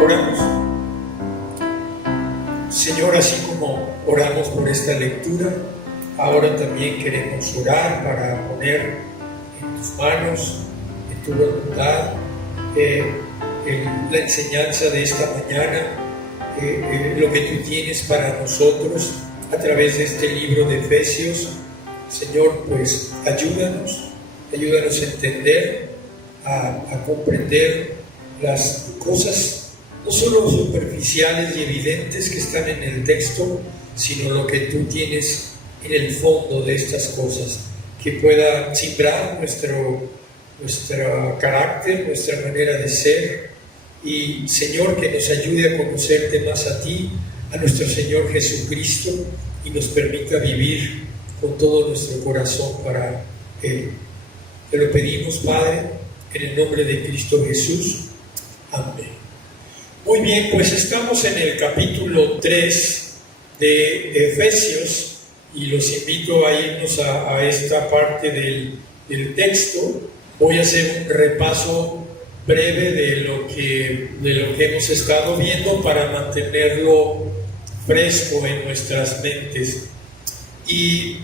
Oramos. Señor, así como oramos por esta lectura, ahora también queremos orar para poner en tus manos, en tu voluntad, la enseñanza de esta mañana, lo que tú tienes para nosotros a través de este libro de Efesios. Señor, pues ayúdanos a entender, a comprender las cosas no solo superficiales y evidentes que están en el texto, sino lo que tú tienes en el fondo de estas cosas, que pueda simbrar nuestro carácter, nuestra manera de ser, y Señor, que nos ayude a conocerte más a ti, a nuestro Señor Jesucristo, y nos permita vivir con todo nuestro corazón para Él. Te lo pedimos, Padre, en el nombre de Cristo Jesús. Amén. Muy bien, pues estamos en el capítulo 3 de Efesios y los invito a irnos a esta parte del texto. Voy a hacer un repaso breve de lo que hemos estado viendo para mantenerlo fresco en nuestras mentes. Y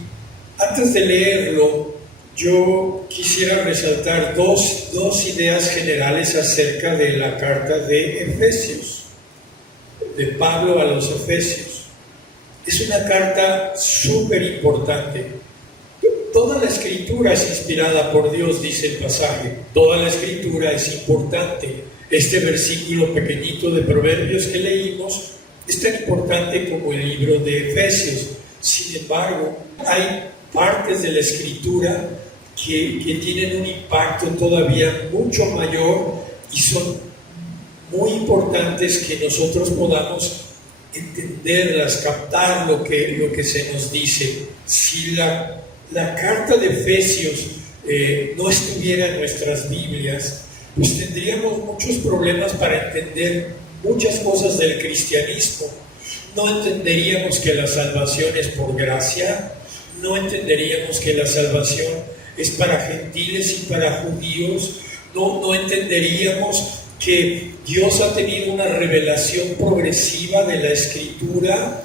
antes de leerlo, yo quisiera resaltar dos ideas generales acerca de la carta de Efesios, de Pablo a los Efesios. Es una carta súper importante. Toda la escritura es inspirada por Dios, dice el pasaje. Toda la escritura es importante. Este versículo pequeñito de Proverbios que leímos es tan importante como el libro de Efesios. Sin embargo, hay partes de la escritura que tienen un impacto todavía mucho mayor y son muy importantes que nosotros podamos entenderlas, captar lo que se nos dice. Si la carta de Efesios no estuviera en nuestras Biblias, pues tendríamos muchos problemas para entender muchas cosas del cristianismo. No entenderíamos que la salvación es por gracia, no entenderíamos que la salvación es para gentiles y para judíos, no entenderíamos que Dios ha tenido una revelación progresiva de la Escritura.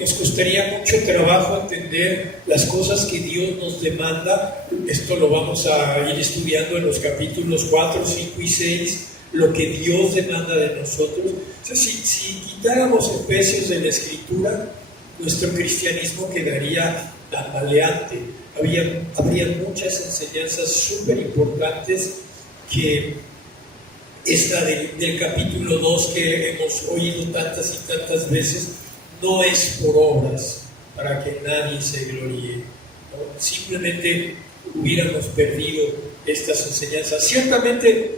Nos costaría mucho trabajo entender las cosas que Dios nos demanda. Esto lo vamos a ir estudiando en los capítulos 4, 5 y 6, lo que Dios demanda de nosotros. O sea, si quitáramos Efesios de la Escritura, nuestro cristianismo quedaría tambaleante. Habría muchas enseñanzas súper importantes que esta del capítulo 2 que hemos oído tantas y tantas veces, no es por obras para que nadie se gloríe, ¿no? Simplemente hubiéramos perdido estas enseñanzas. Ciertamente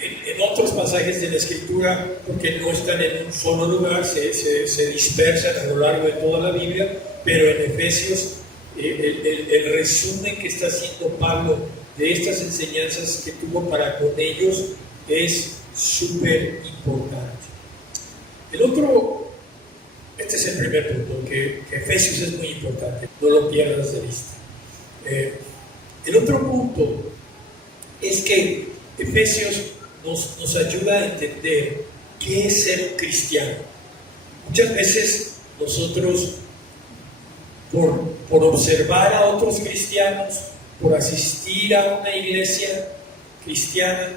en otros pasajes de la Escritura, porque no están en un solo lugar, se dispersan a lo largo de toda la Biblia, pero en Efesios el resumen que está haciendo Pablo de estas enseñanzas que tuvo para con ellos es súper importante. Este es el primer punto, que Efesios es muy importante, no lo pierdas de vista. El otro punto es que Efesios nos ayuda a entender qué es ser un cristiano. Muchas veces nosotros, por observar a otros cristianos, por asistir a una iglesia cristiana,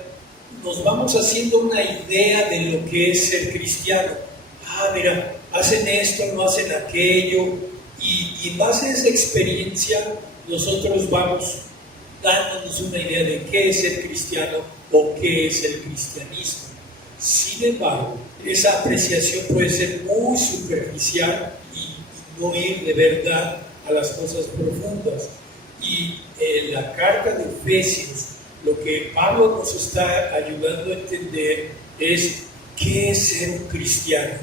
nos vamos haciendo una idea de lo que es ser cristiano. Mira, hacen esto, no hacen aquello, y en base a esa experiencia nosotros vamos dándonos una idea de qué es ser cristiano o qué es el cristianismo. Sin embargo, esa apreciación puede ser muy superficial y no ir de verdad a las cosas profundas. Y en la carta de Efesios, lo que Pablo nos está ayudando a entender es qué es ser un cristiano,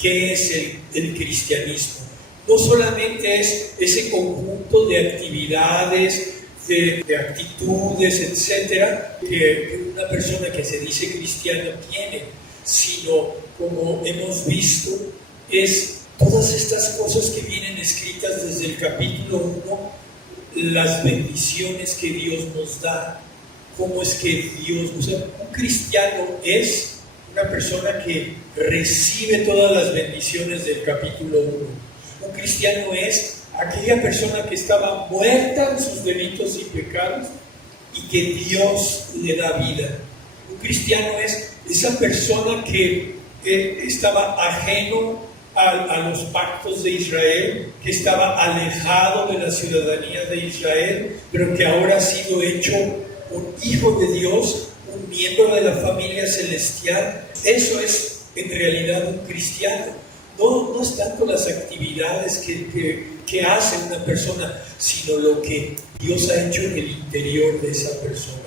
qué es el cristianismo. No solamente es ese conjunto de actividades, de actitudes, etcétera, que una persona que se dice cristiano tiene, sino, como hemos visto, es todas estas cosas que vienen escritas desde el capítulo 1, las bendiciones que Dios nos da, cómo es que Dios, un cristiano es una persona que recibe todas las bendiciones del capítulo 1. Un cristiano es aquella persona que estaba muerta en sus delitos y pecados y que Dios le da vida. Un cristiano es esa persona que estaba ajeno a los pactos de Israel, que estaba alejado de la ciudadanía de Israel, pero que ahora ha sido hecho un hijo de Dios, un miembro de la familia celestial. Eso es en realidad un cristiano. No es tanto las actividades que hace una persona, sino lo que Dios ha hecho en el interior de esa persona.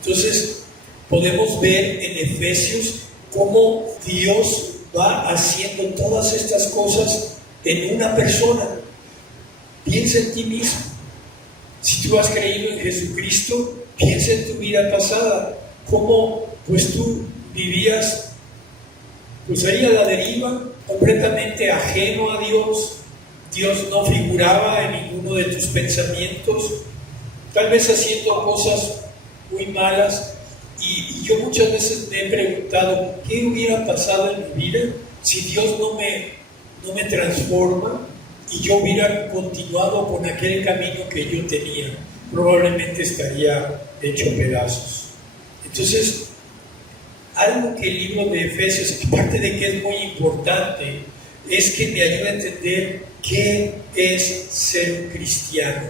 Entonces, podemos ver en Efesios cómo Dios va haciendo todas estas cosas en una persona. Piensa en ti mismo. Si tú has creído en Jesucristo, piensa en tu vida pasada. Cómo pues tú vivías pues ahí a la deriva, completamente ajeno a Dios. Dios no figuraba en ninguno de tus pensamientos, tal vez haciendo cosas muy malas. Y yo muchas veces me he preguntado, ¿qué hubiera pasado en mi vida si Dios no me transforma y yo hubiera continuado con aquel camino que yo tenía? Probablemente estaría hecho pedazos. Entonces, algo que el libro de Efesios, aparte de que es muy importante, es que me ayuda a entender qué es ser un cristiano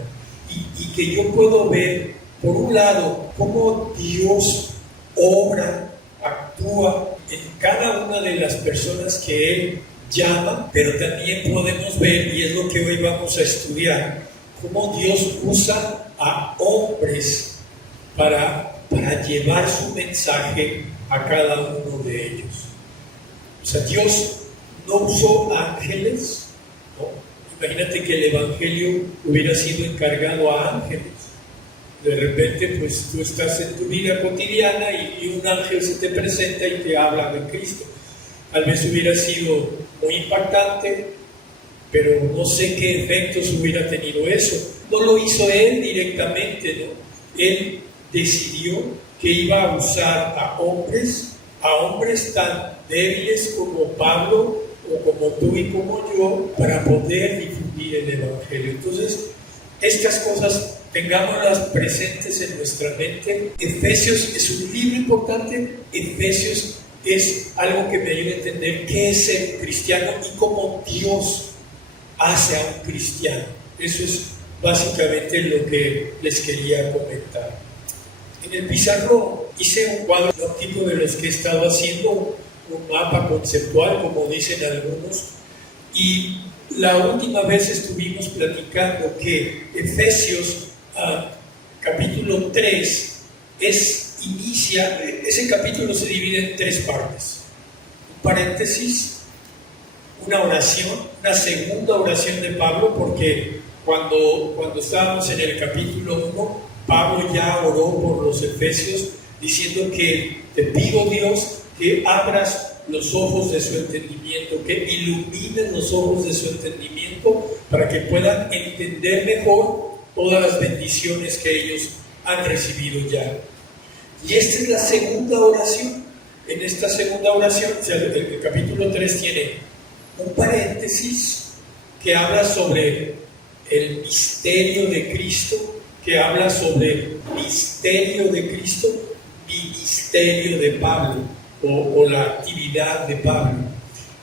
y que yo puedo ver, por un lado, cómo Dios obra, actúa en cada una de las personas que Él llama, pero también podemos ver, y es lo que hoy vamos a estudiar, cómo Dios usa a hombres para llevar su mensaje a cada uno de ellos. O sea, Dios no usó ángeles, ¿no? Imagínate que el Evangelio hubiera sido encargado a ángeles. De repente, pues tú estás en tu vida cotidiana y un ángel se te presenta y te habla de Cristo. Tal vez hubiera sido muy impactante, pero no sé qué efectos hubiera tenido eso. No lo hizo Él directamente, ¿no? Él decidió que iba a usar a hombres tan débiles como Pablo o como tú y como yo para poder difundir el Evangelio. Entonces, estas cosas tengámoslas presentes en nuestra mente. Efesios es un libro importante. Efesios es algo que me ayuda a entender qué es ser cristiano y cómo Dios hace a un cristiano. Eso es básicamente lo que les quería comentar. En el pizarrón hice un cuadro tipo de los que he estado haciendo, un mapa conceptual, como dicen algunos, y la última vez estuvimos platicando que Efesios capítulo 3 inicia, ese capítulo se divide en 3 partes: un paréntesis, una oración, una segunda oración de Pablo, porque cuando estábamos en el capítulo 1, Pablo ya oró por los efesios diciendo que te pido, Dios, que abras los ojos de su entendimiento, que ilumines los ojos de su entendimiento para que puedan entender mejor todas las bendiciones que ellos han recibido ya. Y esta es la segunda oración. En esta segunda oración, o sea, el capítulo 3 tiene un paréntesis que habla sobre el misterio de Cristo, que habla sobre el misterio de Cristo, ministerio de Pablo o la actividad de Pablo.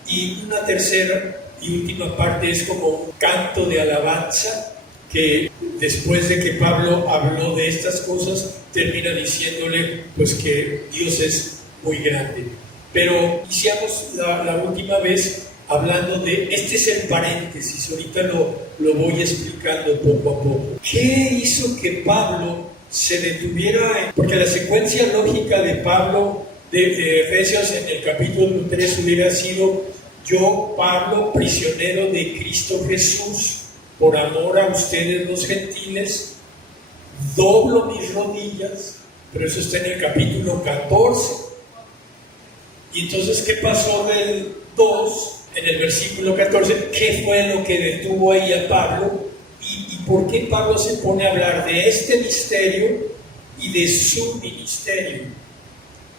Y una tercera y última parte es como un canto de alabanza que después de que Pablo habló de estas cosas termina diciéndole pues que Dios es muy grande. Pero iniciamos la última vez hablando de, este es el paréntesis, ahorita lo voy explicando poco a poco. ¿Qué hizo que Pablo se detuviera? Porque la secuencia lógica de Pablo, de Efesios en el capítulo 3 hubiera sido: yo, Pablo, prisionero de Cristo Jesús, por amor a ustedes los gentiles, doblo mis rodillas, pero eso está en el capítulo 14. Y entonces, ¿qué pasó del 2? En el versículo 14, ¿qué fue lo que detuvo ahí a Pablo? ¿Y por qué Pablo se pone a hablar de este misterio y de su ministerio?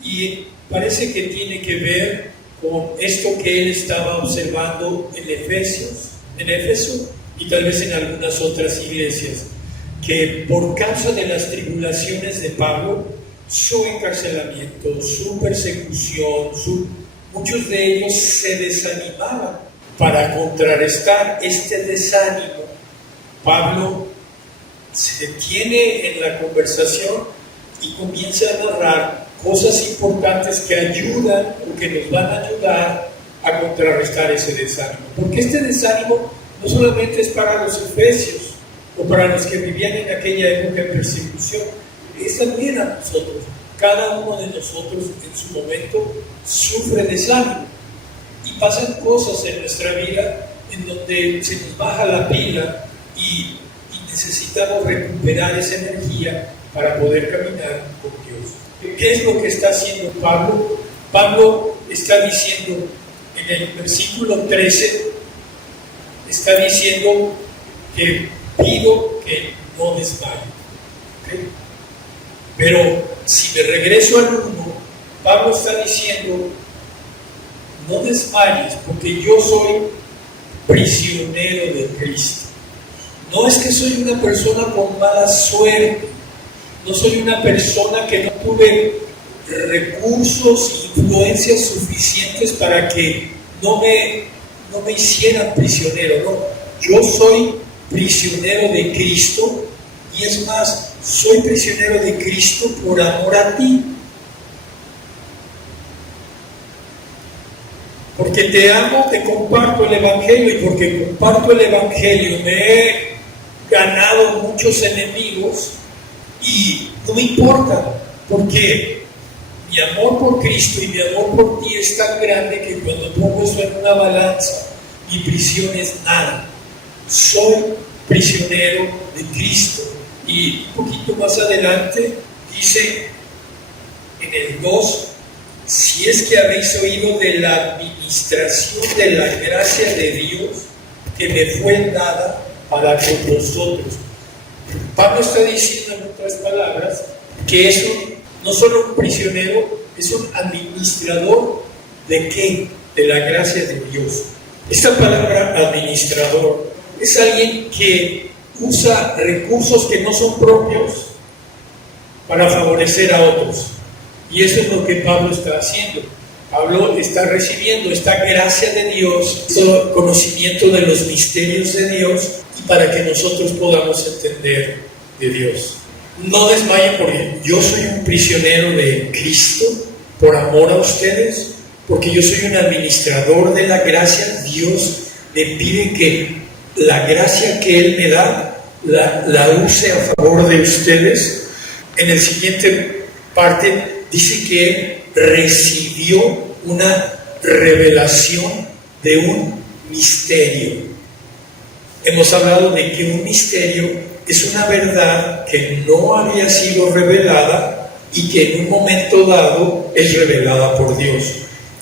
y parece que tiene que ver con esto que él estaba observando en Éfeso y tal vez en algunas otras iglesias, que por causa de las tribulaciones de Pablo, su encarcelamiento, su persecución, muchos de ellos se desanimaban. Para contrarrestar este desánimo, Pablo se detiene en la conversación y comienza a narrar cosas importantes que ayudan o que nos van a ayudar a contrarrestar ese desánimo. Porque este desánimo no solamente es para los efesios o para los que vivían en aquella época de persecución, es también a nosotros. Cada uno de nosotros en su momento sufre desánimo y pasan cosas en nuestra vida en donde se nos baja la pila y necesitamos recuperar esa energía para poder caminar con Dios. ¿Qué es lo que está haciendo Pablo? Pablo está diciendo en el versículo 13, está diciendo que pido que no desmaye. ¿Okay? Pero si me regreso al 1, Pablo está diciendo, no desmayes, porque yo soy prisionero de Cristo. No es que soy una persona con mala suerte, no soy una persona que no tuve recursos, influencias suficientes para que no me hicieran prisionero, no. Yo soy prisionero de Cristo y es más, soy prisionero de Cristo por amor a ti. Porque te amo, te comparto el Evangelio, y porque comparto el Evangelio me he ganado muchos enemigos y no me importa, porque mi amor por Cristo y mi amor por ti es tan grande que cuando pongo eso en una balanza, mi prisión es nada. Soy prisionero de Cristo. Y un poquito más adelante dice en el 2, si es que habéis oído de la administración de la gracia de Dios que me fue dada para con vosotros. Pablo está diciendo en otras palabras que es no solo un prisionero, es un administrador ¿de qué? De la gracia de Dios. Esta palabra administrador es alguien que usa recursos que no son propios para favorecer a otros. Y eso es lo que Pablo está haciendo. Pablo está recibiendo esta gracia de Dios, este conocimiento de los misterios de Dios, y para que nosotros podamos entender de Dios. No desmayen, porque yo soy un prisionero de Cristo por amor a ustedes, porque yo soy un administrador de la gracia. Dios me pide que la gracia que Él me da la use a favor de ustedes. En el siguiente parte dice que Él recibió una revelación de un misterio. Hemos hablado de que un misterio es una verdad que no había sido revelada y que en un momento dado es revelada por Dios.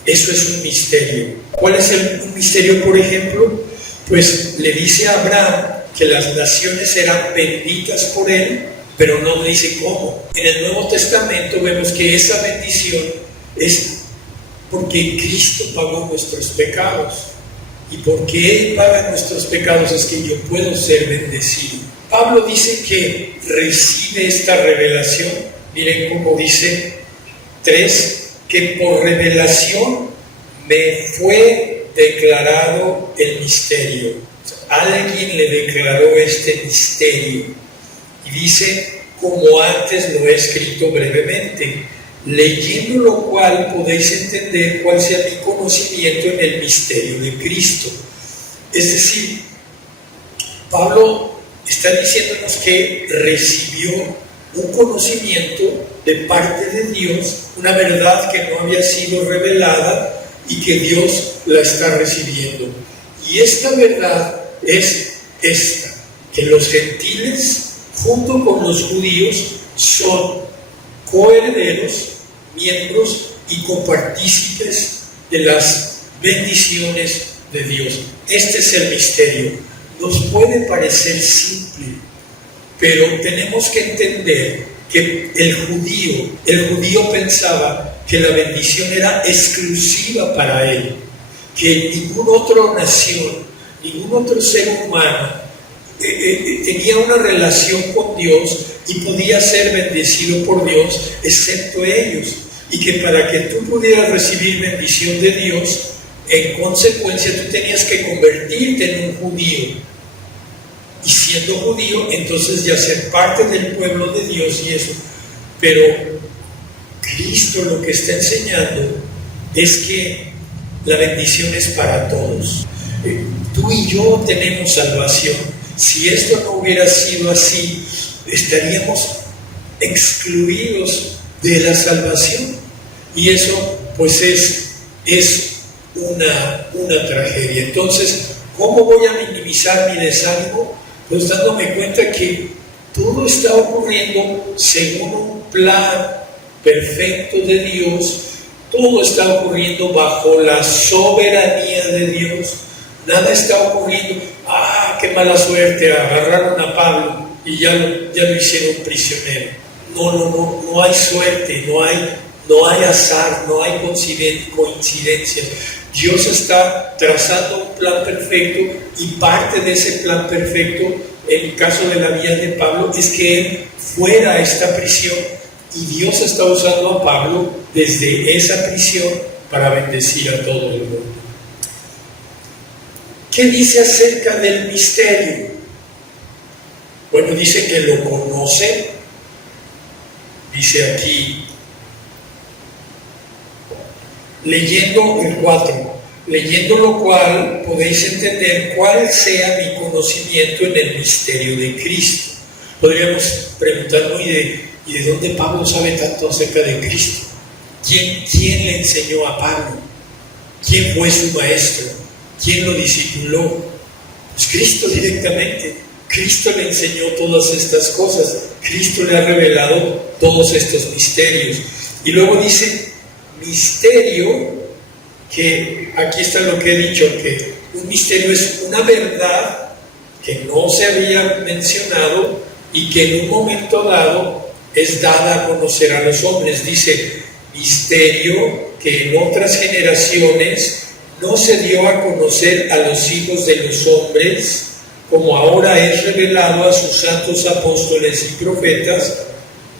Eso es un misterio. ¿Cuál es un misterio, por ejemplo? Pues le dice a Abraham que las naciones serán benditas por él, pero no dice cómo. En el Nuevo Testamento vemos que esa bendición es porque Cristo pagó nuestros pecados. Y porque Él paga nuestros pecados es que yo puedo ser bendecido. Pablo dice que recibe esta revelación. Miren cómo dice 3, que por revelación me fue declarado el misterio. O sea, alguien le declaró este misterio. Y dice, como antes lo he escrito brevemente, leyendo lo cual podéis entender cuál sea mi conocimiento en el misterio de Cristo. Es decir, Pablo está diciéndonos que recibió un conocimiento de parte de Dios, una verdad que no había sido revelada y que Dios la está recibiendo. Y esta verdad es esta, que los gentiles junto con los judíos son coherederos, miembros y copartícipes de las bendiciones de Dios. Este es el misterio. Nos puede parecer simple, pero tenemos que entender que el judío pensaba que la bendición era exclusiva para él, que ninguna otra nación, ningún otro ser humano tenía una relación con Dios y podía ser bendecido por Dios excepto ellos, y que para que tú pudieras recibir bendición de Dios, en consecuencia tú tenías que convertirte en un judío, y siendo judío entonces ya ser parte del pueblo de Dios y eso. Pero Cristo lo que está enseñando es que la bendición es para todos. Tú y yo tenemos salvación. Si esto no hubiera sido así, estaríamos excluidos de la salvación, y eso pues es una tragedia. Entonces, ¿cómo voy a minimizar mi desánimo? Pues dándome cuenta que todo está ocurriendo según un plan perfecto de Dios, todo está ocurriendo bajo la soberanía de Dios. Nada está ocurriendo, qué mala suerte, agarraron a Pablo y ya lo hicieron prisionero. No hay suerte, no hay azar, no hay coincidencias. Dios está trazando un plan perfecto, y parte de ese plan perfecto, en el caso de la vida de Pablo, es que él fuera a esta prisión, y Dios está usando a Pablo desde esa prisión para bendecir a todo el mundo. ¿Qué dice acerca del misterio? Bueno, dice que lo conoce. Dice aquí, leyendo el 4, leyendo lo cual podéis entender cuál sea mi conocimiento en el misterio de Cristo. Podríamos preguntarnos, ¿y de dónde Pablo sabe tanto acerca de Cristo? ¿Quién le enseñó a Pablo? ¿Quién fue su maestro? ¿Quién lo discipuló? Pues Cristo directamente. Cristo le enseñó todas estas cosas. Cristo le ha revelado todos estos misterios. Y luego dice, misterio, que aquí está lo que he dicho, que un misterio es una verdad que no se había mencionado y que en un momento dado es dada a conocer a los hombres. Dice, misterio que en otras generaciones no se dio a conocer a los hijos de los hombres, como ahora es revelado a sus santos apóstoles y profetas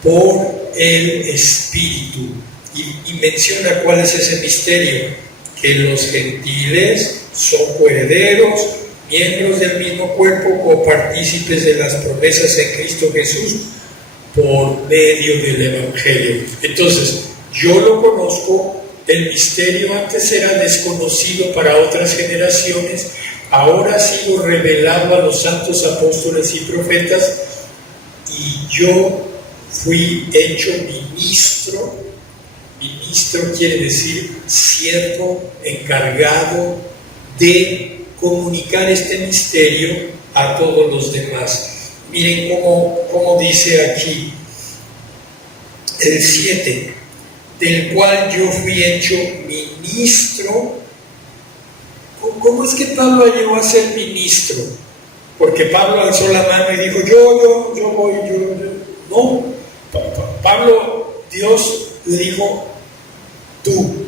por el Espíritu. Y menciona cuál es ese misterio: que los gentiles son coherederos, miembros del mismo cuerpo, copartícipes de las promesas en Cristo Jesús, por medio del Evangelio. Entonces, yo lo conozco. El misterio antes era desconocido para otras generaciones, ahora ha sido revelado a los santos apóstoles y profetas, y yo fui hecho ministro. Ministro quiere decir siervo encargado de comunicar este misterio a todos los demás. Miren cómo dice aquí el 7, del cual yo fui hecho ministro. ¿Cómo es que Pablo llegó a ser ministro? Porque Pablo alzó la mano y dijo, yo voy. No, Pablo, Dios le dijo, tú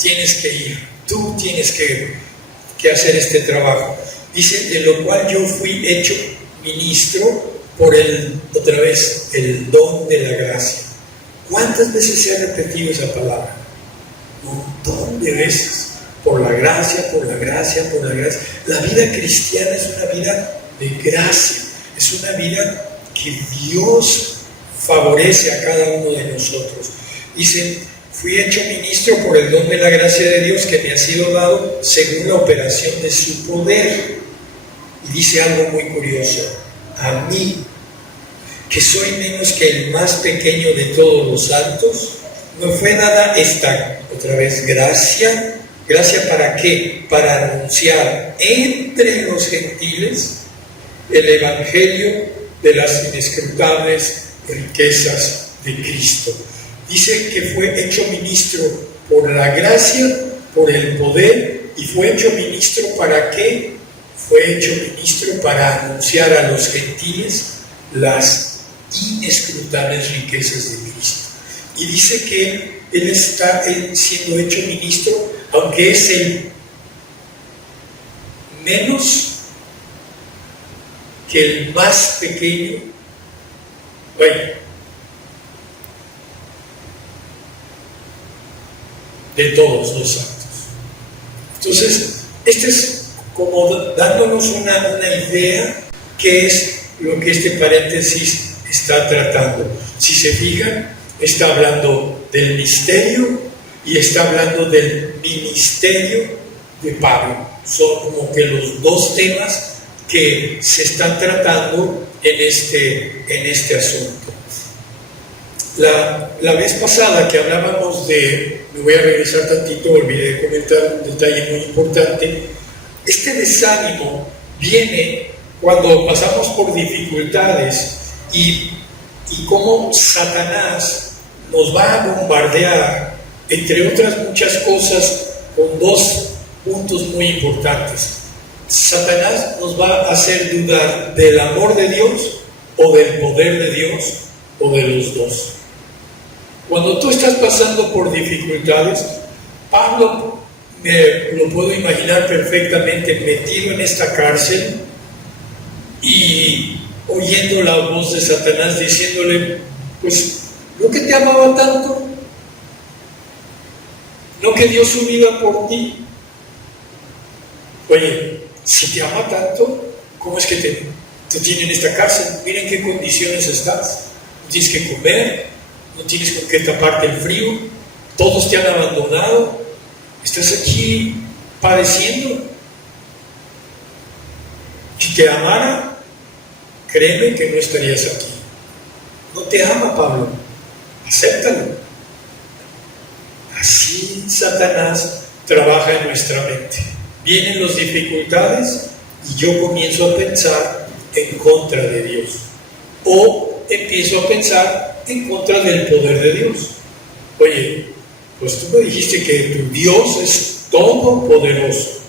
tienes que ir, tú tienes que hacer este trabajo. Dice, de lo cual yo fui hecho ministro por el don de la gracia. ¿Cuántas veces se ha repetido esa palabra? Un montón de veces. Por la gracia, por la gracia, por la gracia. La vida cristiana es una vida de gracia. Es una vida que Dios favorece a cada uno de nosotros. Dice, fui hecho ministro por el don de la gracia de Dios que me ha sido dado según la operación de su poder. Y dice algo muy curioso. A mí, que soy menos que el más pequeño de todos los santos, me fue dada esta, gracia. ¿Gracia para qué? Para anunciar entre los gentiles el evangelio de las inescrutables riquezas de Cristo. Dice que fue hecho ministro por la gracia, por el poder, y fue hecho ministro ¿para qué? Fue hecho ministro para anunciar a los gentiles las inescrutables riquezas de Cristo. Y dice que él está siendo hecho ministro, aunque es el menos que el más pequeño. Bueno, de todos los santos. Entonces, este es como dándonos una idea que es lo que este paréntesis está tratando. Si se fijan, está hablando del misterio y está hablando del ministerio de Pablo. Son como que los dos temas que se están tratando en este asunto. La vez pasada que hablábamos me voy a regresar tantito, olvidé de comentar un detalle muy importante. Este desánimo viene cuando pasamos por dificultades y cómo Satanás nos va a bombardear, entre otras muchas cosas, con dos puntos muy importantes. Satanás nos va a hacer dudar del amor de Dios o del poder de Dios o de los dos. Cuando tú estás pasando por dificultades, Pablo lo puedo imaginar perfectamente metido en esta cárcel y oyendo la voz de Satanás diciéndole, pues, ¿no que te amaba tanto? ¿No que dio su vida por ti? Oye, si te ama tanto, ¿cómo es que te tiene en esta cárcel? Mira en qué condiciones estás. No tienes que comer, no tienes con qué taparte el frío, todos te han abandonado, estás aquí padeciendo. Si te amara, créeme que no estarías aquí. No te ama, Pablo, acéptalo. Así Satanás trabaja en nuestra mente. Vienen las dificultades y yo comienzo a pensar en contra de Dios. O empiezo a pensar en contra del poder de Dios. Oye, pues tú me dijiste que tu Dios es todopoderoso,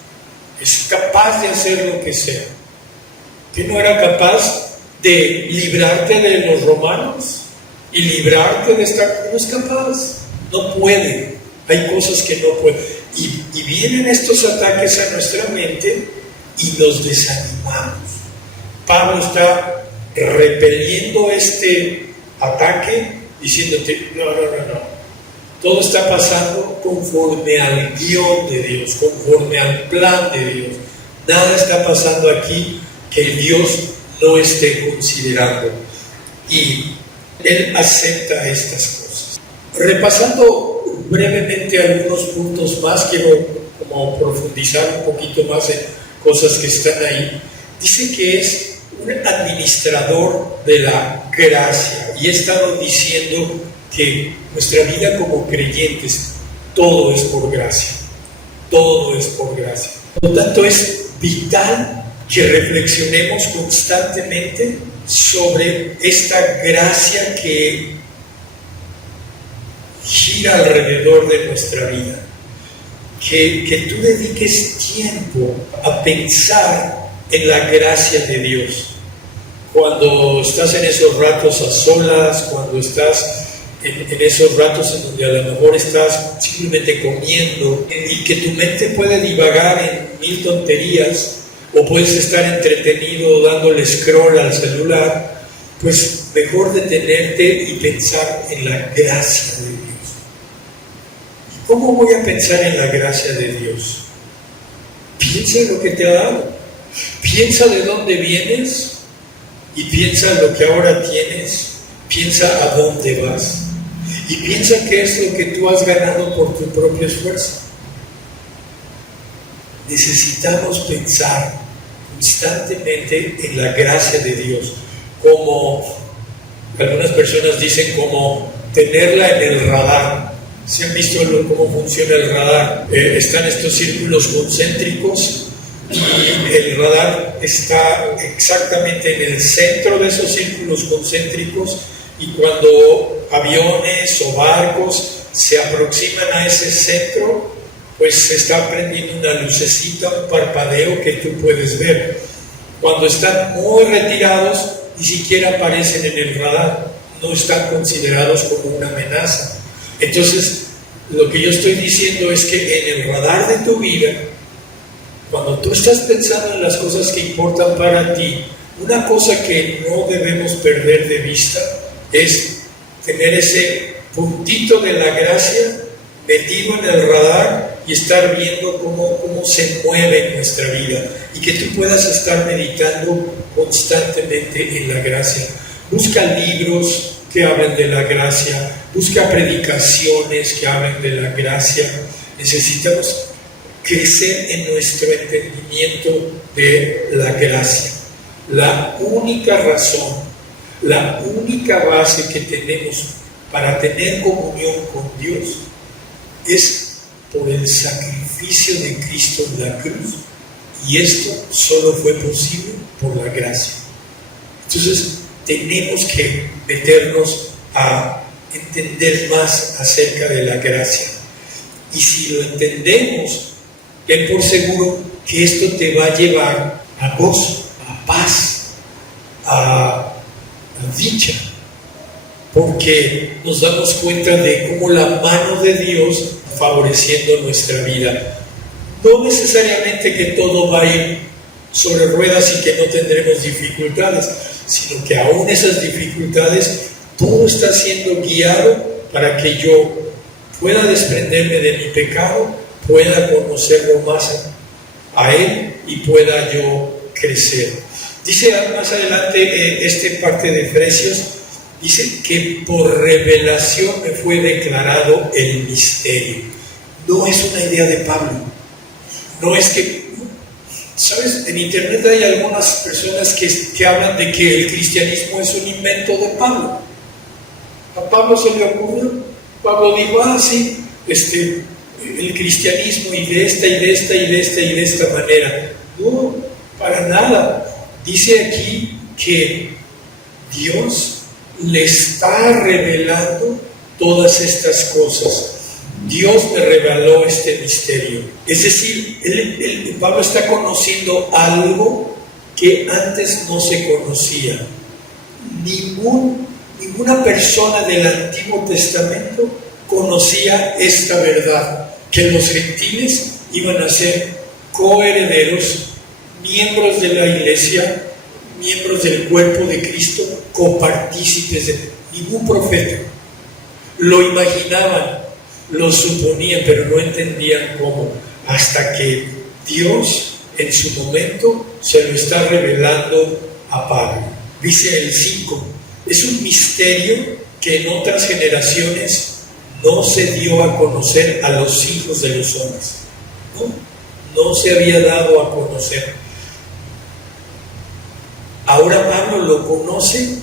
es capaz de hacer lo que sea. ¿Que no era capaz de librarte de los romanos y librarte de estar? No es capaz, no puede. Hay cosas que no puede. Y vienen estos ataques a nuestra mente y nos desanimamos. Pablo está repeliendo este ataque diciéndote, no. Todo está pasando conforme al guión de Dios, conforme al plan de Dios. Nada está pasando aquí que Dios no esté considerando. Y Él acepta estas cosas. Repasando brevemente algunos puntos más, quiero como profundizar un poquito más en cosas que están ahí. Dice que es un administrador de la gracia y he estado diciendo que nuestra vida como creyentes, todo es por gracia, todo es por gracia. Por lo tanto, es vital que reflexionemos constantemente sobre esta gracia que gira alrededor de nuestra vida. Que tú dediques tiempo a pensar en la gracia de Dios. Cuando estás en esos ratos a solas, cuando estás en esos ratos en donde a lo mejor estás simplemente comiendo y que tu mente puede divagar en mil tonterías, o puedes estar entretenido dándole scroll al celular, pues mejor detenerte y pensar en la gracia de Dios. ¿Y cómo voy a pensar en la gracia de Dios? Piensa en lo que te ha dado, piensa de dónde vienes y piensa en lo que ahora tienes, piensa a dónde vas y piensa qué es lo que tú has ganado por tu propio esfuerzo. Necesitamos pensar constantemente en la gracia de Dios, como algunas personas dicen, como tenerla en el radar. ¿Se han visto cómo funciona el radar? Están estos círculos concéntricos y el radar está exactamente en el centro de esos círculos concéntricos, y cuando aviones o barcos se aproximan a ese centro, pues se está prendiendo una lucecita, un parpadeo que tú puedes ver. Cuando están muy retirados, ni siquiera aparecen en el radar, no están considerados como una amenaza. Entonces, Lo que yo estoy diciendo es que en el radar de tu vida, cuando tú estás pensando en las cosas que importan para ti, una cosa que no debemos perder de vista es tener ese puntito de la gracia metido en el radar y estar viendo cómo se mueve en nuestra vida y que tú puedas estar meditando constantemente en la gracia. Busca libros que hablen de la gracia, busca predicaciones que hablen de la gracia. Necesitamos crecer en nuestro entendimiento de la gracia. La única razón, la única base que tenemos para tener comunión con Dios es por el sacrificio de Cristo en la cruz, y esto solo fue posible por la gracia. Entonces tenemos que meternos a entender más acerca de la gracia, y si lo entendemos, ten por seguro que esto te va a llevar a gozo, a paz, a dicha, porque nos damos cuenta de cómo la mano de Dios favoreciendo nuestra vida. No necesariamente que todo va a ir sobre ruedas y que no tendremos dificultades, sino que aún esas dificultades, todo está siendo guiado para que yo pueda desprenderme de mi pecado, pueda conocerlo más a Él y pueda yo crecer. Dice más adelante esta parte de Efesios, dice que por revelación me fue declarado el misterio. No es una idea de Pablo. No es que, ¿sabes? En internet hay algunas personas que hablan de que el cristianismo es un invento de Pablo. A Pablo se le ocurrió. Pablo dijo, sí, el cristianismo y de esta y de esta y de esta y de esta manera. No, para nada. Dice aquí que Dios le está revelando todas estas cosas. Dios me reveló este misterio. Es decir, Pablo está conociendo algo que antes no se conocía. Ninguna persona del Antiguo Testamento conocía esta verdad, que los gentiles iban a ser coherederos, miembros de la iglesia, miembros del cuerpo de Cristo, copartícipes de ningún profeta. Lo imaginaban, lo suponían, pero no entendían cómo, hasta que Dios en su momento se lo está revelando a Pablo. Dice el 5, es un misterio que en otras generaciones no se dio a conocer a los hijos de los hombres. No se había dado a conocer. Ahora Pablo lo conoce,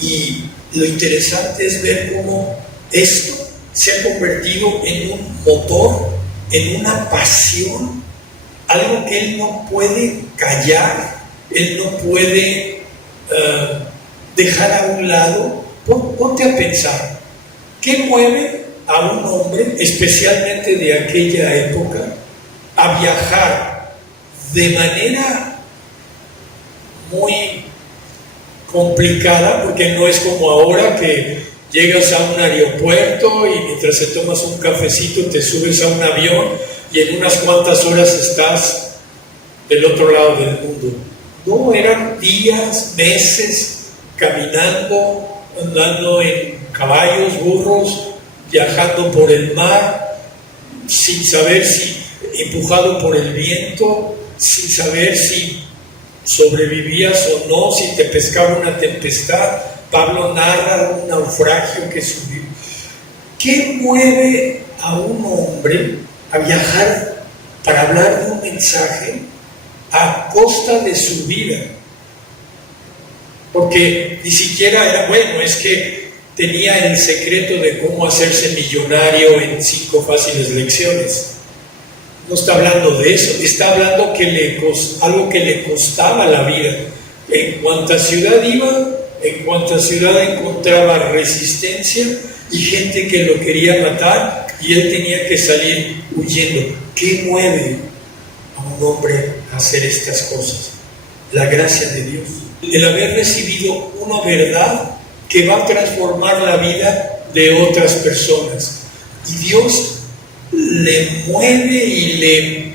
y lo interesante es ver cómo esto se ha convertido en un motor, en una pasión, algo que él no puede callar, él no puede dejar a un lado. Ponte a pensar, ¿qué mueve a un hombre, especialmente de aquella época, a viajar de manera muy complicada? Porque no es como ahora que llegas a un aeropuerto y mientras te tomas un cafecito te subes a un avión y en unas cuantas horas estás del otro lado del mundo. No, eran días, meses, caminando, andando en caballos, burros, viajando por el mar, sin saber si empujado por el viento, sin saber si sobrevivías o no, si te pescaba una tempestad. Pablo narra un naufragio que subió. ¿Qué mueve a un hombre a viajar para hablar de un mensaje a costa de su vida? Porque ni siquiera era bueno, es que tenía el secreto de cómo hacerse millonario en 5 fáciles lecciones. No está hablando de eso, está hablando que algo que le costaba la vida. En cuanta ciudad iba, en cuanta ciudad encontraba resistencia y gente que lo quería matar, y él tenía que salir huyendo. ¿Qué mueve a un hombre a hacer estas cosas? La gracia de Dios. El haber recibido una verdad que va a transformar la vida de otras personas. Y Dios le mueve y le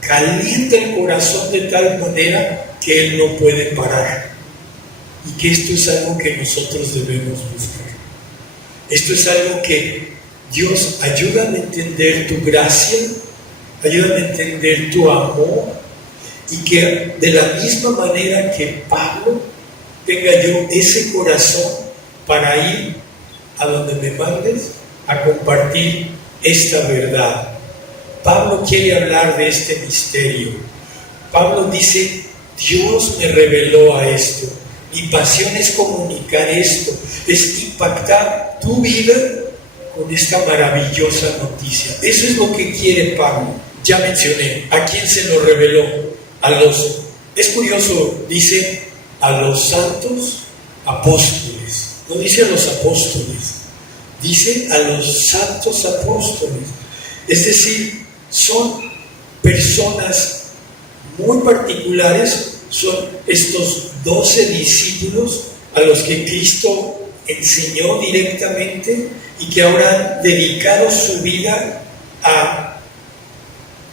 calienta el corazón de tal manera que Él no puede parar. Y que esto es algo que nosotros debemos buscar. Esto es algo que Dios, ayúdame a entender tu gracia, ayúdame a entender tu amor, y que de la misma manera que Pablo tenga yo ese corazón para ir a donde me mandes a compartir esta verdad. Pablo quiere hablar de este misterio. Pablo dice, Dios me reveló a esto. Mi pasión es comunicar esto, es impactar tu vida con esta maravillosa noticia. Eso es lo que quiere Pablo. Ya mencioné, ¿a quién se lo reveló? Es curioso, dice a los santos apóstoles, no dice a los apóstoles, dice a los santos apóstoles. Es decir, son personas muy particulares, son estos 12 discípulos a los que Cristo enseñó directamente y que ahora han dedicado su vida a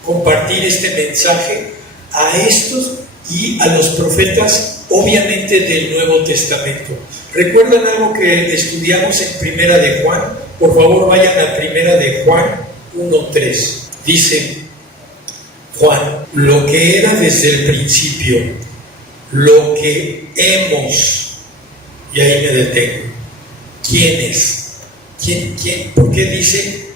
compartir este mensaje a estos y a los profetas, obviamente del Nuevo Testamento. ¿Recuerdan algo que estudiamos en Primera de Juan? Por favor, vayan a Primera de Juan 1:3. Dice Juan, lo que era desde el principio, lo que hemos, y ahí me detengo. ¿Quién es? ¿Quién? ¿Por qué dice?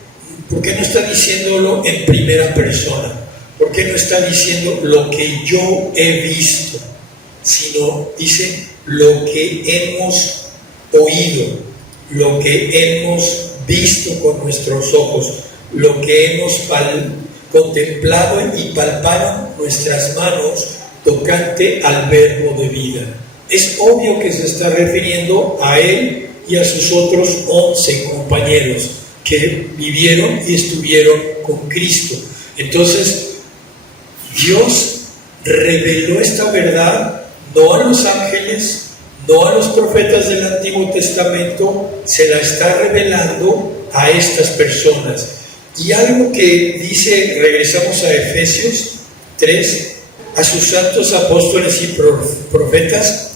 ¿Por qué no está diciéndolo en primera persona? ¿Por qué no está diciendo lo que yo he visto? Sino dice lo que hemos oído, lo que hemos visto con nuestros ojos, lo que hemos contemplado y palparon nuestras manos tocante al verbo de vida. Es obvio que se está refiriendo a él y a sus otros 11 compañeros que vivieron y estuvieron con Cristo. Entonces, Dios reveló esta verdad no a los ángeles, no a los profetas del Antiguo Testamento, se la está revelando a estas personas. Y algo que dice, regresamos a Efesios 3, a sus santos apóstoles y profetas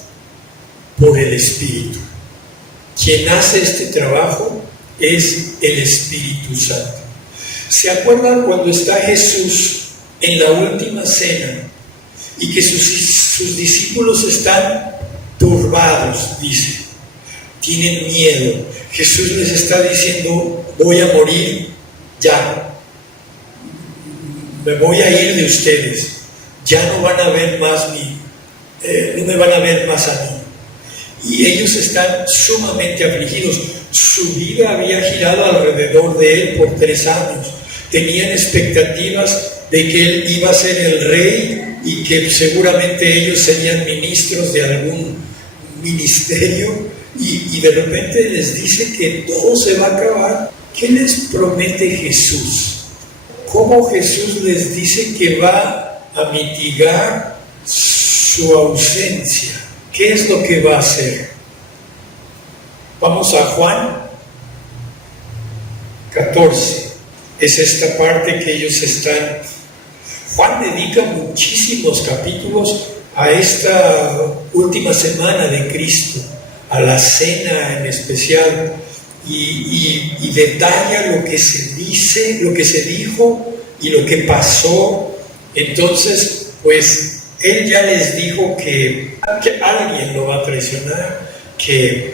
por el Espíritu. Quien hace este trabajo es el Espíritu Santo. ¿Se acuerdan cuando está Jesús en la última cena y que sus discípulos están turbados, dice, tienen miedo? Jesús les está diciendo, voy a morir ya, me voy a ir de ustedes, ya no van a ver más no me van a ver más a mí. Y ellos están sumamente afligidos. Su vida había girado alrededor de él por 3 años. Tenían expectativas de que él iba a ser el rey y que seguramente ellos serían ministros de algún ministerio, y de repente les dice que todo se va a acabar. ¿Qué les promete Jesús? ¿Cómo Jesús les dice que va a mitigar su ausencia? ¿Qué es lo que va a hacer? Vamos a Juan 14. Es esta parte que ellos están. Juan dedica muchísimos capítulos a esta última semana de Cristo, a la cena en especial, y detalla lo que se dice, lo que se dijo y lo que pasó. Entonces, pues, él ya les dijo que alguien lo va a traicionar, que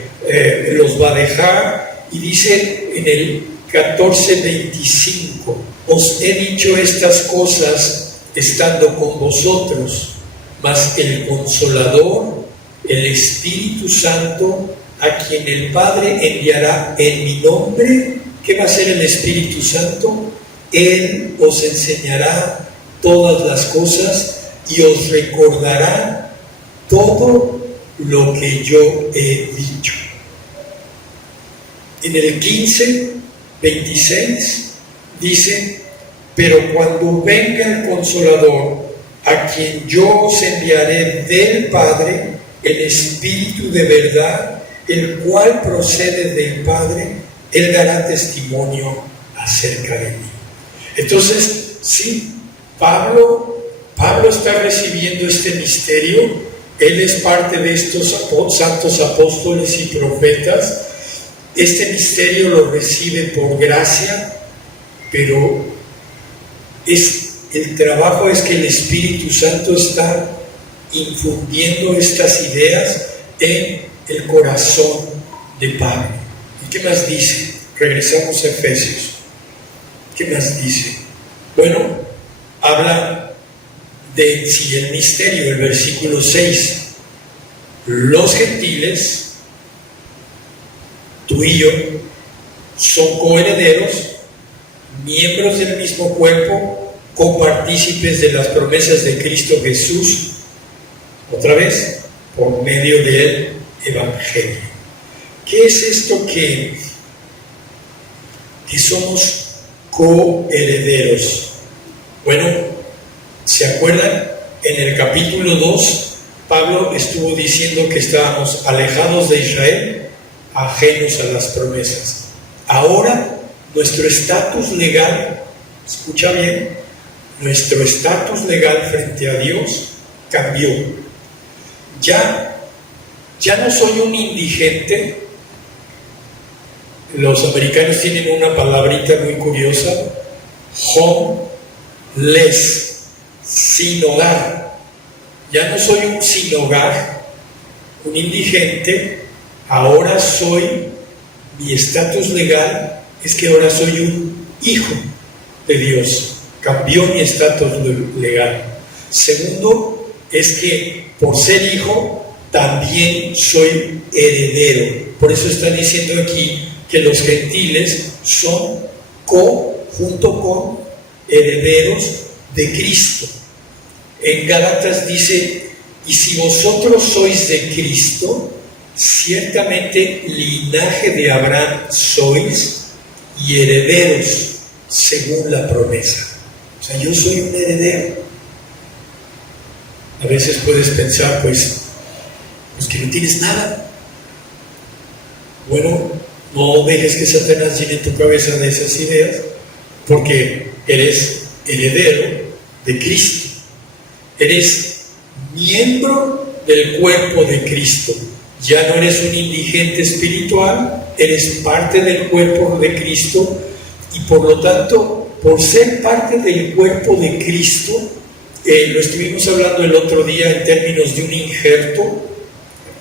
los va a dejar, y dice en el 14:25, os he dicho estas cosas estando con vosotros, mas el Consolador, el Espíritu Santo, a quien el Padre enviará en mi nombre. ¿Qué va a hacer el Espíritu Santo? Él os enseñará todas las cosas y os recordará todo lo que yo he dicho. En el 15:26 dice, pero cuando venga el Consolador, a quien yo os enviaré del Padre, el Espíritu de verdad, el cual procede del Padre, Él dará testimonio acerca de mí. Entonces, sí, Pablo está recibiendo este misterio. Él es parte de estos santos apóstoles y profetas. Este misterio lo recibe por gracia, pero el trabajo es que el Espíritu Santo está infundiendo estas ideas en el corazón de Pablo. ¿Y qué más dice? Regresamos a Efesios. ¿Qué más dice? Bueno, habla de sí el misterio, el versículo 6. Los gentiles, tú y yo, son coherederos, miembros del mismo cuerpo, copartícipes de las promesas de Cristo Jesús, otra vez, por medio del Evangelio. ¿Qué es esto que somos coherederos? Bueno, ¿se acuerdan? En el capítulo 2, Pablo estuvo diciendo que estábamos alejados de Israel, ajenos a las promesas. Ahora, nuestro estatus legal, escucha bien, nuestro estatus legal frente a Dios cambió. Ya no soy un indigente. Los americanos tienen una palabrita muy curiosa, homeless, sin hogar. Ya no soy un sin hogar, un indigente. Ahora mi estatus legal es que ahora soy un hijo de Dios. Cambió mi estatus legal. Segundo, es que por ser hijo también soy heredero. Por eso está diciendo aquí que los gentiles son junto con herederos de Cristo. En Gálatas dice, y si vosotros sois de Cristo, ciertamente linaje de Abraham sois y herederos según la promesa. O sea, yo soy un heredero. A veces puedes pensar, pues que no tienes nada. Bueno, no dejes que Satanás llene tu cabeza de esas ideas, porque eres heredero de Cristo. Eres miembro del cuerpo de Cristo. Ya no eres un indigente espiritual, eres parte del cuerpo de Cristo, y por lo tanto, por ser parte del cuerpo de Cristo, lo estuvimos hablando el otro día en términos de un injerto.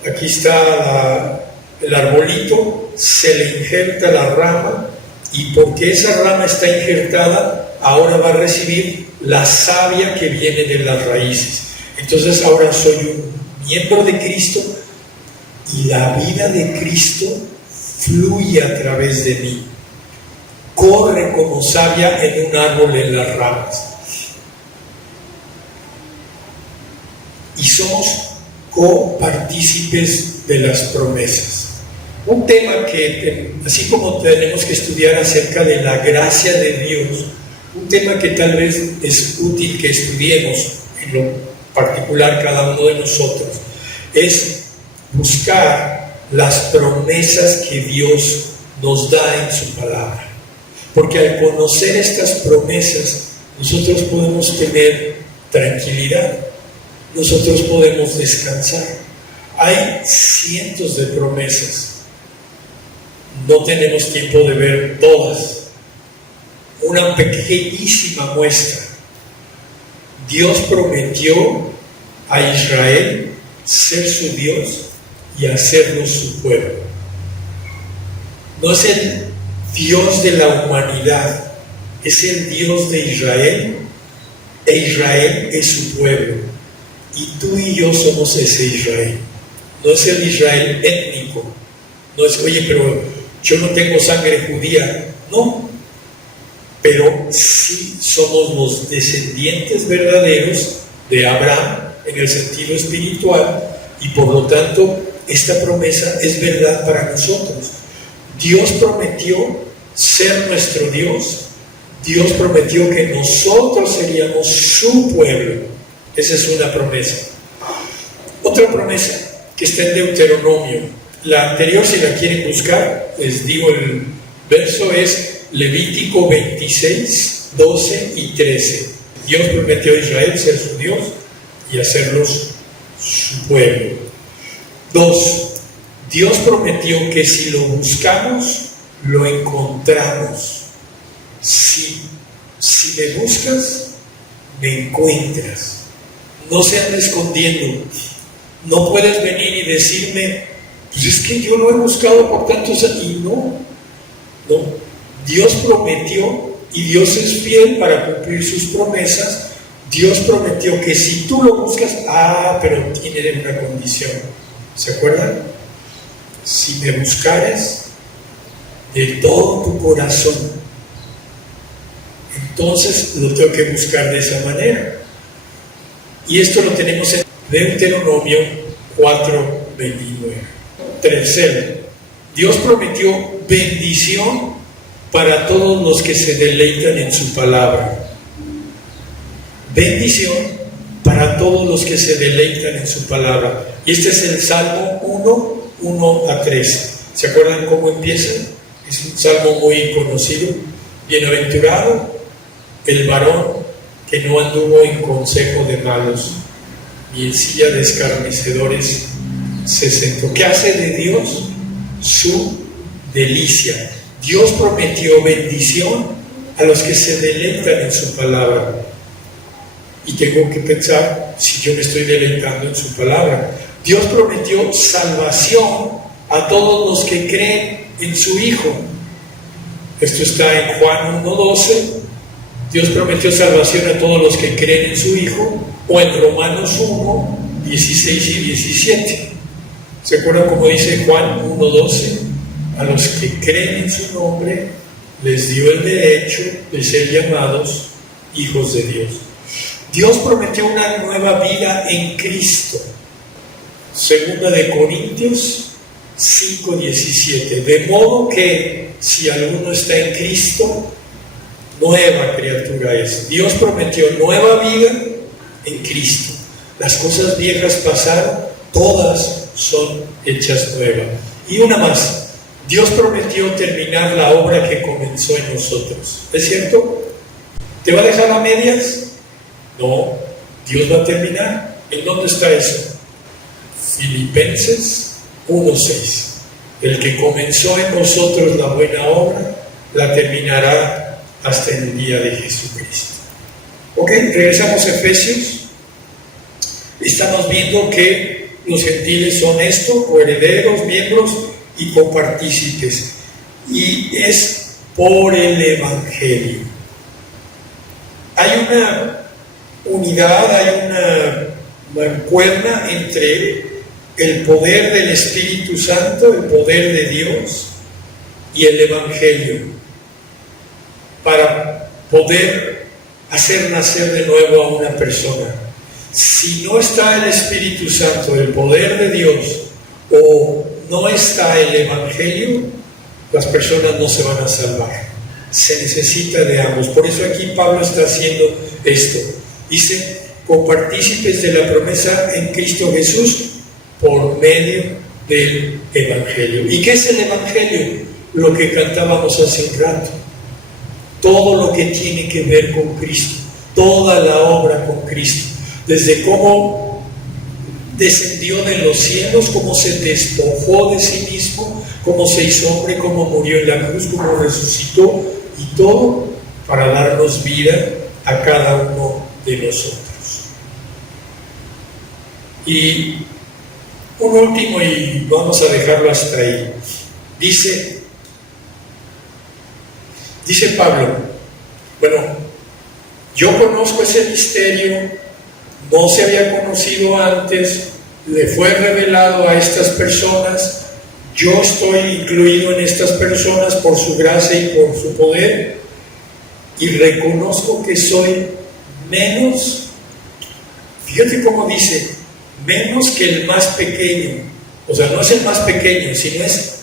Aquí está el arbolito, se le injerta la rama, y porque esa rama está injertada, ahora va a recibir la savia que viene de las raíces. Entonces ahora soy un miembro de Cristo, y la vida de Cristo fluye a través de mí, corre como savia en un árbol en las ramas. Y somos copartícipes de las promesas. Un tema que, así como tenemos que estudiar acerca de la gracia de Dios, un tema que tal vez es útil que estudiemos en lo particular cada uno de nosotros, es buscar las promesas que Dios nos da en su palabra. Porque al conocer estas promesas, nosotros podemos tener tranquilidad, nosotros podemos descansar. Hay cientos de promesas. No tenemos tiempo de ver todas. Una pequeñísima muestra. Dios prometió a Israel ser su Dios y hacerlo su pueblo. No es el Dios de la humanidad, es el Dios de Israel, e Israel es su pueblo. Y tú y yo somos ese Israel. No es el Israel étnico. No es, oye, pero yo no tengo sangre judía. No. Pero sí somos los descendientes verdaderos de Abraham en el sentido espiritual, y por lo tanto esta promesa es verdad para nosotros. Dios prometió ser nuestro Dios. Dios prometió que nosotros seríamos su pueblo. Esa es una promesa. Otra promesa que está en Deuteronomio. La anterior, si la quieren buscar, les digo, el verso es Levítico 26, 12 y 13. Dios prometió a Israel ser su Dios y hacerlos su pueblo. 2. Dios prometió que si lo buscamos, lo encontramos. Si me buscas, me encuentras. No se anda escondiendo. No puedes venir y decirme, pues es que yo lo he buscado por tantos años. Y no. Dios prometió y Dios es fiel para cumplir sus promesas. Dios prometió que si tú lo buscas, pero tiene una condición. ¿Se acuerdan? Si me buscares de todo tu corazón, entonces lo tengo que buscar de esa manera. Y esto lo tenemos en Deuteronomio 4:29. Tercero, Dios prometió bendición para todos los que se deleitan en su palabra. Bendición para todos los que se deleitan en su palabra. Y este es el Salmo 1:1-3. ¿Se acuerdan cómo empieza? Es un salmo muy conocido. Bienaventurado el varón que no anduvo en consejo de malos, ni en silla de escarnecedores se sentó. ¿Qué hace de Dios? Su delicia. Dios prometió bendición a los que se deleitan en su palabra. Y tengo que pensar si yo me estoy deleitando en su palabra. Dios prometió salvación a todos los que creen en su Hijo. Esto está en Juan 1:12. Dios prometió salvación a todos los que creen en su Hijo. O en Romanos 1:16 y 17. ¿Se acuerdan cómo dice Juan 1:12? A los que creen en su nombre les dio el derecho de ser llamados hijos de Dios. Dios prometió una nueva vida en Cristo. Segunda de Corintios 5:17. De modo que si alguno está en Cristo, nueva criatura es. Dios prometió nueva vida en Cristo. Las cosas viejas pasaron, todas son hechas nuevas. Y una más. Dios prometió terminar la obra que comenzó en nosotros. ¿Es cierto? ¿Te va a dejar a medias? No, Dios va a terminar. ¿En dónde está eso? Filipenses 1:6. El que comenzó en nosotros la buena obra, la terminará hasta el día de Jesucristo. Ok, regresamos a Efesios. Estamos viendo que los gentiles son esto, coherederos, miembros y copartícipes. Y es por el Evangelio. Hay una unidad, hay una mancuerna entre el poder del Espíritu Santo, el poder de Dios y el Evangelio, para poder hacer nacer de nuevo a una persona. Si no está el Espíritu Santo, el poder de Dios, o no está el Evangelio, las personas no se van a salvar. Se necesita de ambos. Por eso aquí Pablo está haciendo esto. Dice, copartícipes de la promesa en Cristo Jesús por medio del Evangelio. ¿Y qué es el Evangelio? Lo que cantábamos hace un rato. Todo lo que tiene que ver con Cristo. Toda la obra con Cristo. Desde cómo descendió de los cielos, cómo se despojó de sí mismo, cómo se hizo hombre, cómo murió en la cruz, cómo resucitó, y todo para darnos vida a cada uno de nosotros. Y un último, y vamos a dejarlo hasta ahí. Dice Pablo, bueno, yo conozco ese misterio, no se había conocido antes, le fue revelado a estas personas, yo estoy incluido en estas personas por su gracia y por su poder, y reconozco que soy menos, fíjate cómo dice, menos que el más pequeño. O sea, no es el más pequeño, sino es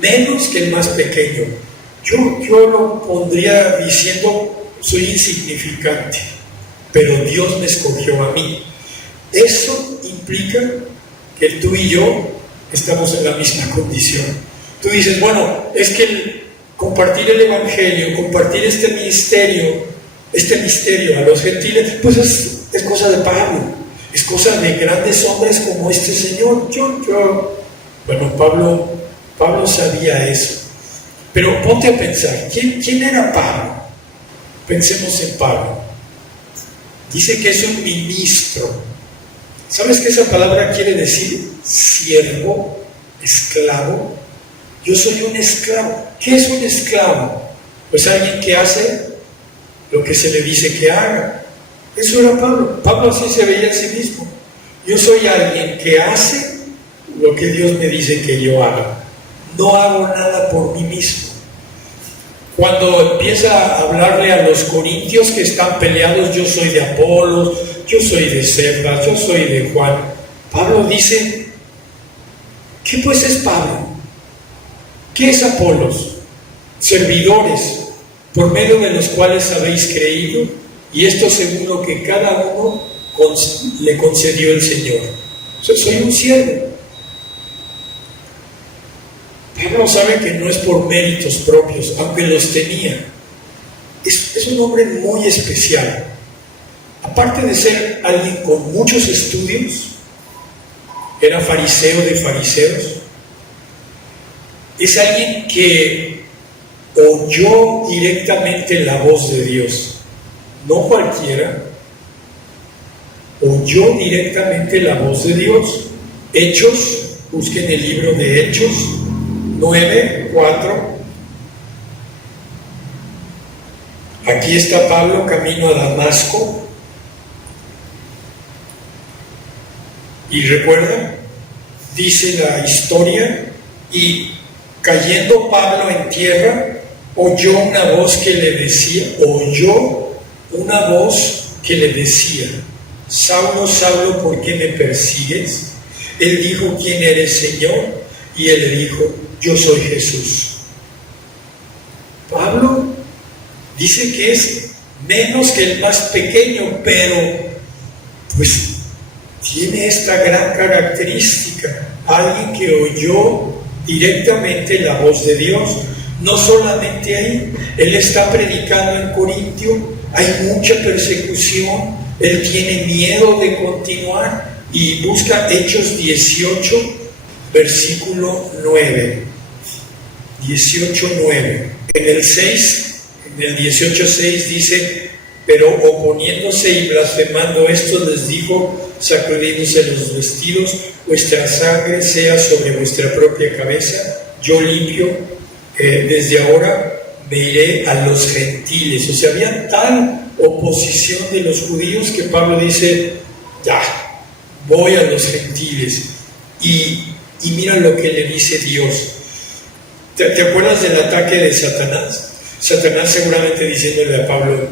menos que el más pequeño. Yo lo pondría diciendo, soy insignificante, pero Dios me escogió a mí. Eso implica que tú y yo estamos en la misma condición. Tú dices, bueno, es que con compartir el Evangelio, compartir este misterio a los gentiles, pues es cosa de Pablo, es cosa de grandes hombres como este señor. Bueno, Pablo sabía eso. Pero ponte a pensar, ¿quién era Pablo? Pensemos en Pablo. Dice que es un ministro. ¿Sabes qué esa palabra quiere decir? Siervo, esclavo. Yo soy un esclavo. ¿Qué es un esclavo? Pues alguien que hace lo que se le dice que haga. Eso era Pablo. Pablo así se veía a sí mismo. Yo soy alguien que hace lo que Dios me dice que yo haga. No hago nada por mí mismo. Cuando empieza a hablarle a los corintios que están peleados, yo soy de Apolos, yo soy de Cefas, yo soy de Juan, Pablo dice, ¿qué pues es Pablo? ¿Qué es Apolos? Servidores, por medio de los cuales habéis creído, y esto según lo que cada uno le concedió el Señor. Soy un siervo. Pablo sabe que no es por méritos propios, aunque los tenía. Es un hombre muy especial. Aparte de ser alguien con muchos estudios, era fariseo de fariseos, es alguien que oyó directamente la voz de Dios. No cualquiera, oyó directamente la voz de Dios. Hechos, busquen el libro de Hechos 9:4. Aquí está Pablo camino a Damasco. Y recuerda, dice la historia, y cayendo Pablo en tierra, oyó una voz que le decía, Saulo, Saulo, ¿por qué me persigues? Él dijo, ¿quién eres, Señor? Y él le dijo, yo soy Jesús. Pablo dice que es menos que el más pequeño, pero pues tiene esta gran característica, alguien que oyó directamente la voz de Dios. No solamente ahí, él está predicando en Corintio, hay mucha persecución, él tiene miedo de continuar y busca Hechos 18, versículo 9. 18:9. En el 6, en el 18:6 dice, pero oponiéndose y blasfemando esto les dijo, sacudíndose los vestidos, vuestra sangre sea sobre vuestra propia cabeza, yo limpio, desde ahora me iré a los gentiles. O sea, había tal oposición de los judíos que Pablo dice, ya, voy a los gentiles. Y mira lo que le dice Dios. ¿Te acuerdas del ataque de Satanás? Satanás seguramente diciéndole a Pablo,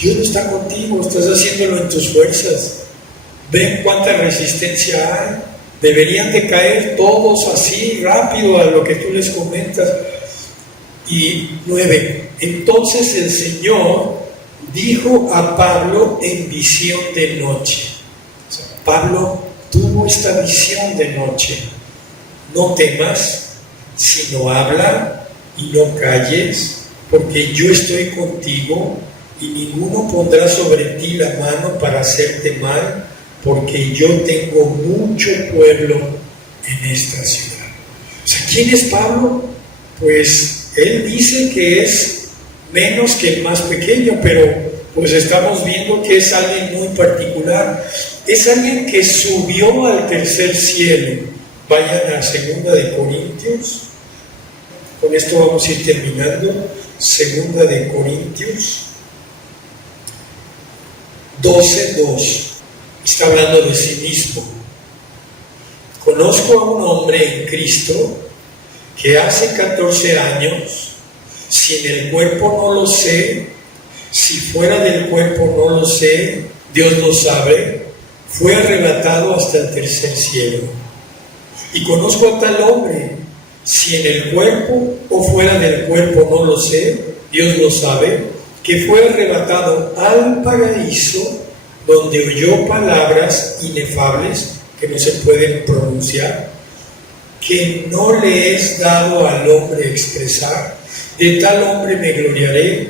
Dios no está contigo, estás haciéndolo en tus fuerzas. Ven cuánta resistencia hay. Deberían de caer todos así rápido a lo que tú les comentas. Y 9. Entonces el Señor dijo a Pablo en visión de noche. O sea, Pablo tuvo esta visión de noche. No temas, sino habla y no calles, porque yo estoy contigo y ninguno pondrá sobre ti la mano para hacerte mal, porque yo tengo mucho pueblo en esta ciudad. O sea, ¿quién es Pablo? Pues él dice que es menos que el más pequeño, pero pues estamos viendo que es alguien muy particular. Es alguien que subió al tercer cielo. Vayan a 2 de Corintios. Con esto vamos a ir terminando. 2 de Corintios 12:2. Está hablando de sí mismo. Conozco a un hombre en Cristo que hace 14 años, si en el cuerpo no lo sé, si fuera del cuerpo no lo sé, Dios lo sabe, fue arrebatado hasta el tercer cielo. Y conozco a tal hombre, si en el cuerpo o fuera del cuerpo no lo sé, Dios lo sabe, que fue arrebatado al paraíso, donde oyó palabras inefables que no se pueden pronunciar. que no le es dado al hombre expresar, de tal hombre me gloriaré,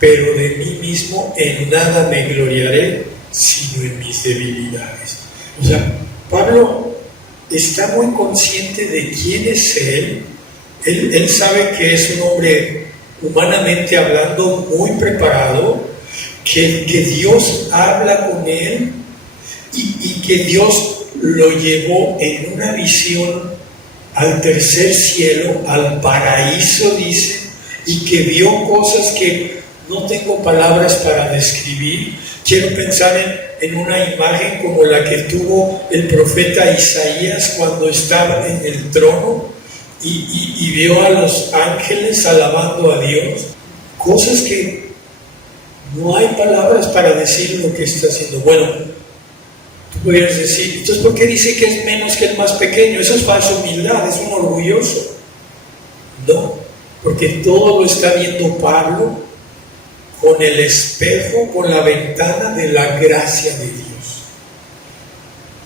pero de mí mismo en nada me gloriaré, sino en mis debilidades. O sea, Pablo está muy consciente de quién es él. Él sabe que es un hombre humanamente hablando muy preparado, que Dios habla con él y que Dios lo llevó en una visión al tercer cielo, al paraíso, dice, y que vio cosas que no tengo palabras para describir. Quiero pensar en una imagen como la que tuvo el profeta Isaías cuando estaba en el trono y vio a los ángeles alabando a Dios. Cosas que no hay palabras para decir lo que está haciendo. Bueno, tú podrías decir, entonces ¿por qué dice que es menos que el más pequeño? Eso es falsa humildad, es un orgulloso. No, porque todo lo está viendo Pablo con el espejo, con la ventana de la gracia de Dios.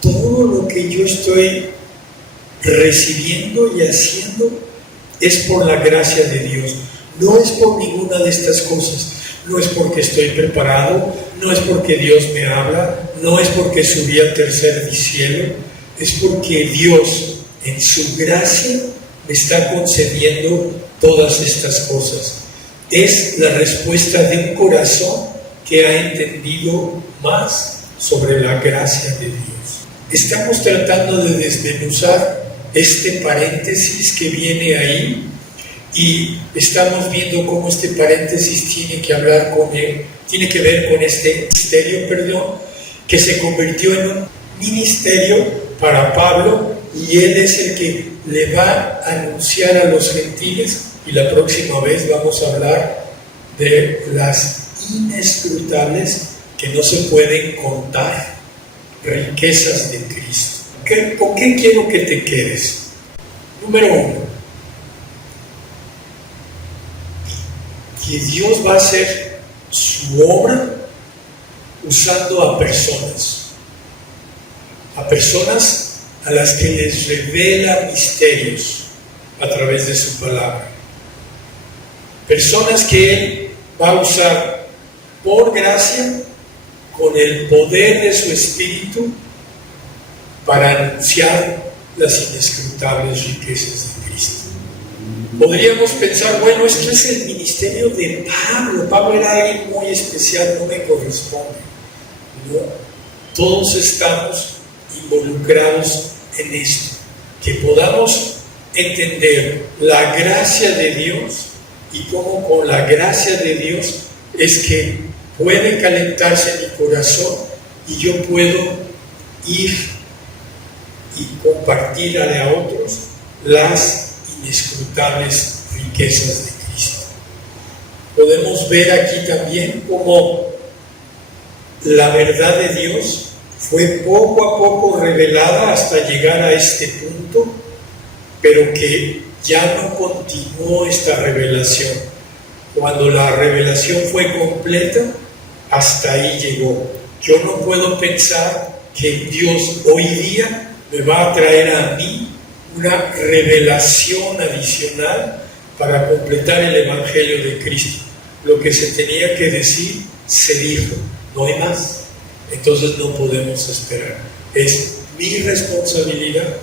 Todo lo que yo estoy recibiendo y haciendo es por la gracia de Dios, no es por ninguna de estas cosas. No es porque estoy preparado, no es porque Dios me habla, no es porque subí al tercer cielo, es porque Dios en su gracia me está concediendo todas estas cosas. Es la respuesta de un corazón que ha entendido más sobre la gracia de Dios. Estamos tratando de desmenuzar este paréntesis que viene ahí y estamos viendo cómo este paréntesis tiene que ver con este ministerio, que se convirtió en un ministerio para Pablo, y él es el que le va a anunciar a los gentiles. Y la próxima vez vamos a hablar de las inescrutables, que no se pueden contar, riquezas de Cristo. ¿Con qué quiero que te quedes? Número 1, que Dios va a hacer su obra usando a personas a las que les revela misterios a través de su palabra. Personas que Él va a usar por gracia, con el poder de su Espíritu, para anunciar las inescrutables riquezas de Cristo. Podríamos pensar, bueno, esto es el ministerio de Pablo. Pablo era alguien muy especial, no me corresponde. No, todos estamos involucrados en esto. Que podamos entender la gracia de Dios y cómo con la gracia de Dios es que puede calentarse mi corazón y yo puedo ir y compartir a otros las inescrutables riquezas de Cristo. Podemos ver aquí también cómo la verdad de Dios fue poco a poco revelada hasta llegar a este punto, pero que ya no continuó esta revelación. Cuando la revelación fue completa, hasta ahí llegó. Yo no puedo pensar que Dios hoy día me va a traer a mí una revelación adicional para completar el Evangelio de Cristo. Lo que se tenía que decir, se dijo, no hay más. Entonces no podemos esperar. Es mi responsabilidad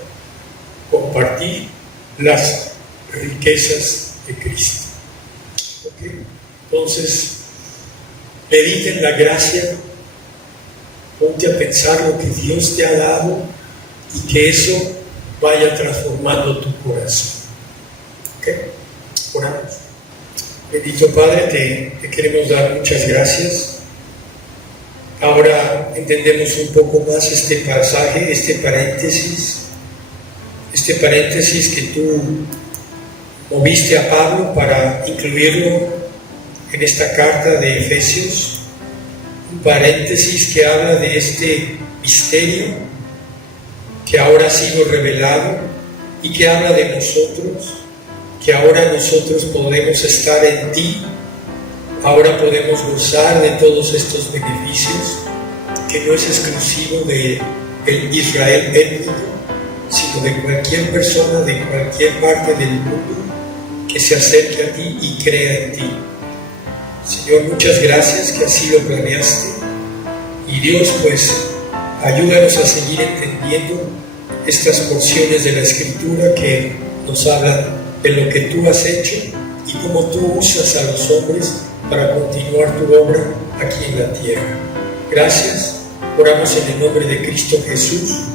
compartir las riquezas de Cristo. ¿Okay? Entonces, medita en la gracia, ponte a pensar lo que Dios te ha dado y que eso vaya transformando tu corazón. ¿Okay? Oramos. Bendito Padre, te queremos dar muchas gracias. Ahora entendemos un poco más este pasaje, este paréntesis que tú moviste a Pablo para incluirlo en esta carta de Efesios, un paréntesis que habla de este misterio que ahora ha sido revelado y que habla de nosotros, que ahora nosotros podemos estar en ti, ahora podemos gozar de todos estos beneficios, que no es exclusivo del Israel étnico, sino beneficio de cualquier persona de cualquier parte del mundo que se acerque a ti y crea en ti. Señor, muchas gracias que así lo planeaste. Y Dios, pues, ayúdanos a seguir entendiendo estas porciones de la Escritura que nos hablan de lo que tú has hecho y cómo tú usas a los hombres para continuar tu obra aquí en la tierra. Gracias, oramos en el nombre de Cristo Jesús.